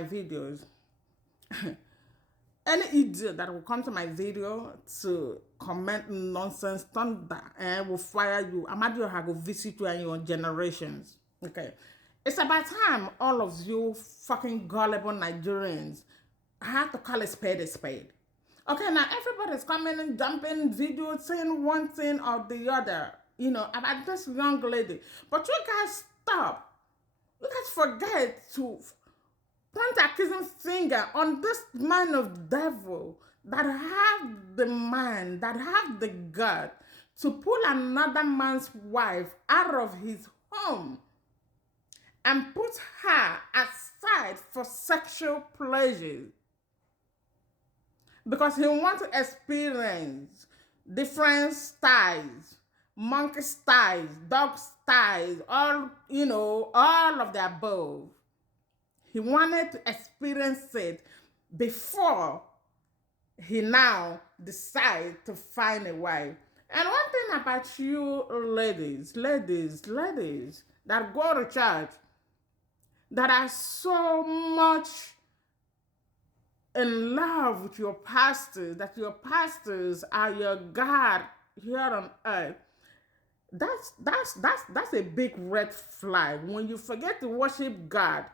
my videos, any idiot that will come to my video to comment nonsense, thunder, and will fire you. Amadio will visit you and your generations. Okay. It's about time all of you fucking gullible Nigerians have to call a spade a spade. Okay, now everybody's coming and dumping videos saying one thing or the other, about this young lady. But you guys stop. You guys forget to point accusing finger on this man of devil that have the mind, that have the gut to pull another man's wife out of his home and put her aside for sexual pleasure. Because he wants to experience different styles, monkey styles, dog styles, all of the above. He wanted to experience it before he now decides to find a wife. And one thing about you ladies that go to church, that are so much in love with your pastors, that your pastors are your God here on earth, that's a big red flag. When you forget to worship God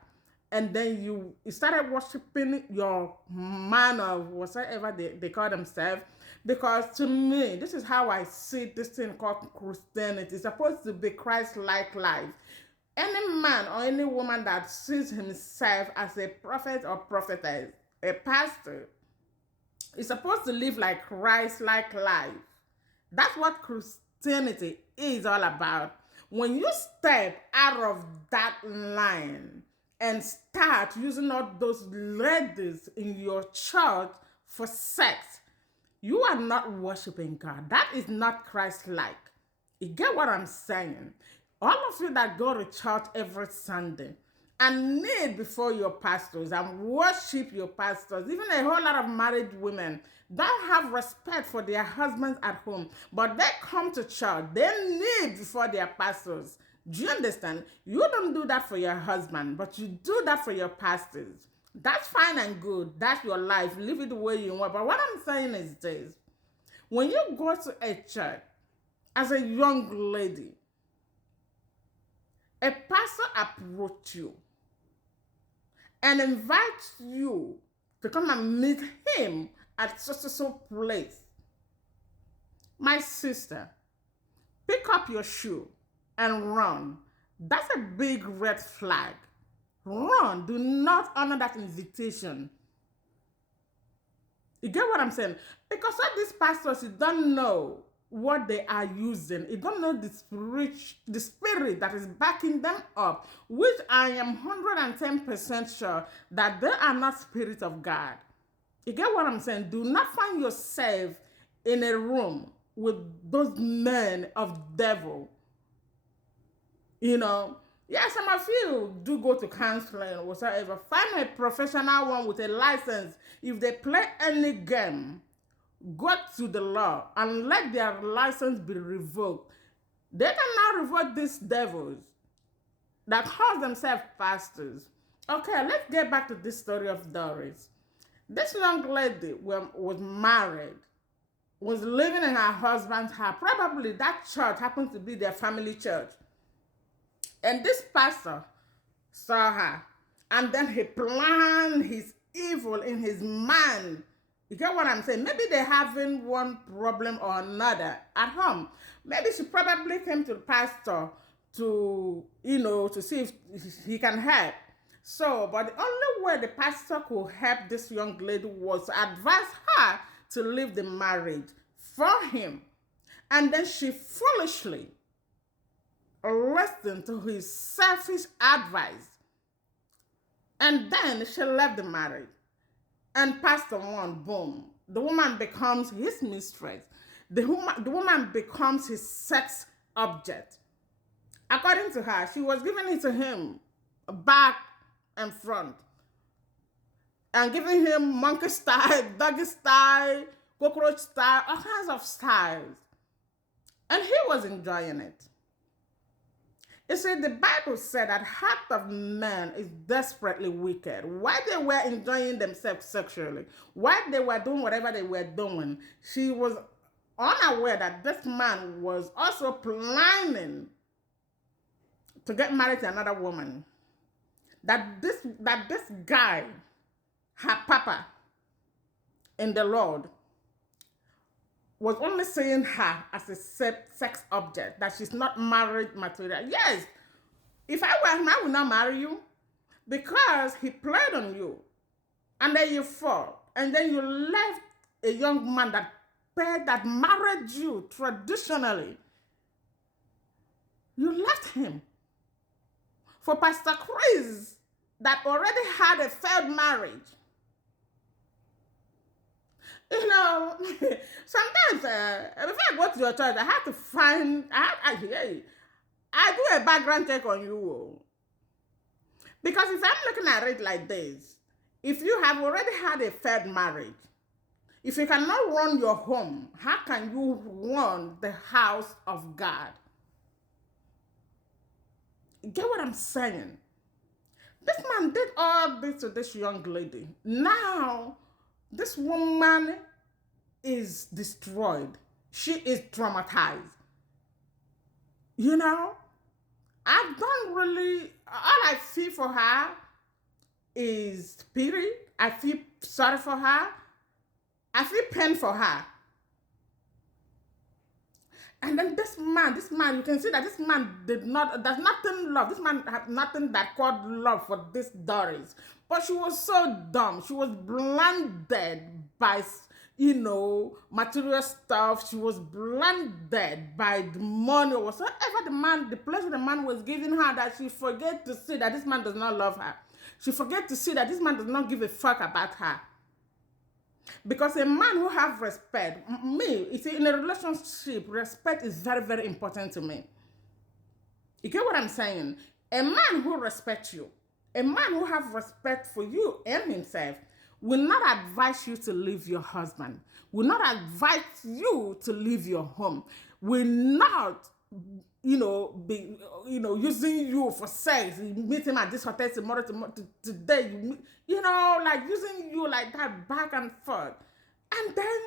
and then you started worshiping your man or whatever they call themselves, because to me, this is how I see this thing called Christianity. It's supposed to be Christ-like life. Any man or any woman that sees himself as a prophet or prophetess, a pastor, is supposed to live like Christ-like life. That's what Christianity is all about. When you step out of that line and start using all those ladies in your church for sex, you are not worshiping God. That is not Christ-like. You get what I'm saying? All of you that go to church every Sunday and kneel before your pastors and worship your pastors, even a whole lot of married women don't have respect for their husbands at home, but they come to church, they kneel before their pastors. Do you understand? You don't do that for your husband, but you do that for your pastors. That's fine and good. That's your life. Live it the way you want. But what I'm saying is this. When you go to a church as a young lady, a pastor approaches you and invites you to come and meet him at so place. My sister, pick up your shoe and run. That's a big red flag. Run. Do not honor that invitation. You get what I'm saying? Because all these pastors, you don't know what they are using. You don't know the spirit that is backing them up, which I am 110% sure that they are not spirit of God. You get what I'm saying? Do not find yourself in a room with those men of devil. Yes, some of you do go to counseling or whatever. Find a professional one with a license. If they play any game, go to the law and let their license be revoked. They can now revoke these devils that call themselves pastors. Okay, let's get back to this story of Doris. This young lady was married, was living in her husband's house. Probably that church happened to be their family church. And this pastor saw her, and then he planned his evil in his mind. You get what I'm saying? Maybe they're having one problem or another at home. Maybe she probably came to the pastor to see if he can help. So, but the only way the pastor could help this young lady was to advise her to leave the marriage for him. And then she foolishly listened to his selfish advice. And then she left the marriage. And Pastor one, boom, the woman becomes his mistress. The woman becomes his sex object. According to her, she was giving it to him back and front. And giving him monkey style, doggy style, cockroach style, all kinds of styles. And he was enjoying it. You see, the Bible said that heart of man is desperately wicked. While they were enjoying themselves sexually, while they were doing whatever they were doing, she was unaware that this man was also planning to get married to another woman. That this guy, her papa in the Lord, was only seeing her as a sex object, that she's not married material. Yes, if I were him, I would not marry you because he played on you. And then you fall. And then you left a young man that married you traditionally. You left him for Pastor Chris that already had a failed marriage. You know, sometimes before I go to your church, I have to find, I do a background check on you. Because if I'm looking at it like this, if you have already had a failed marriage, if you cannot run your home, how can you run the house of God? Get what I'm saying? This man did all this to this young lady. Now, this woman is destroyed. She is traumatized. You know, I don't really, all I feel for her is pity. I feel sorry for her. I feel pain for her. And then this man, you can see that this man there's nothing love. This man had nothing that called love for this Doris. But she was so dumb. She was blinded by, material stuff. She was blinded by the money or whatsoever the pleasure the man was giving her, that she forget to see that this man does not love her. She forget to see that this man does not give a fuck about her. Because a man who have respect, you see, in a relationship, respect is very, very important to me. You get what I'm saying? A man who respects you, a man who have respect for you and himself, will not advise you to leave your husband, will not advise you to leave your home, will not, be, using you for sex. You meet him at this hotel tomorrow, today, like using you like that back and forth. And then,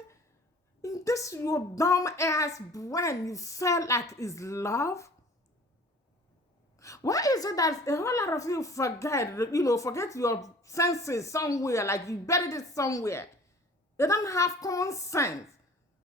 in this your dumb ass brain, you felt like it's love? Why is it that a whole lot of you forget your senses somewhere, like you buried it somewhere? They don't have common sense.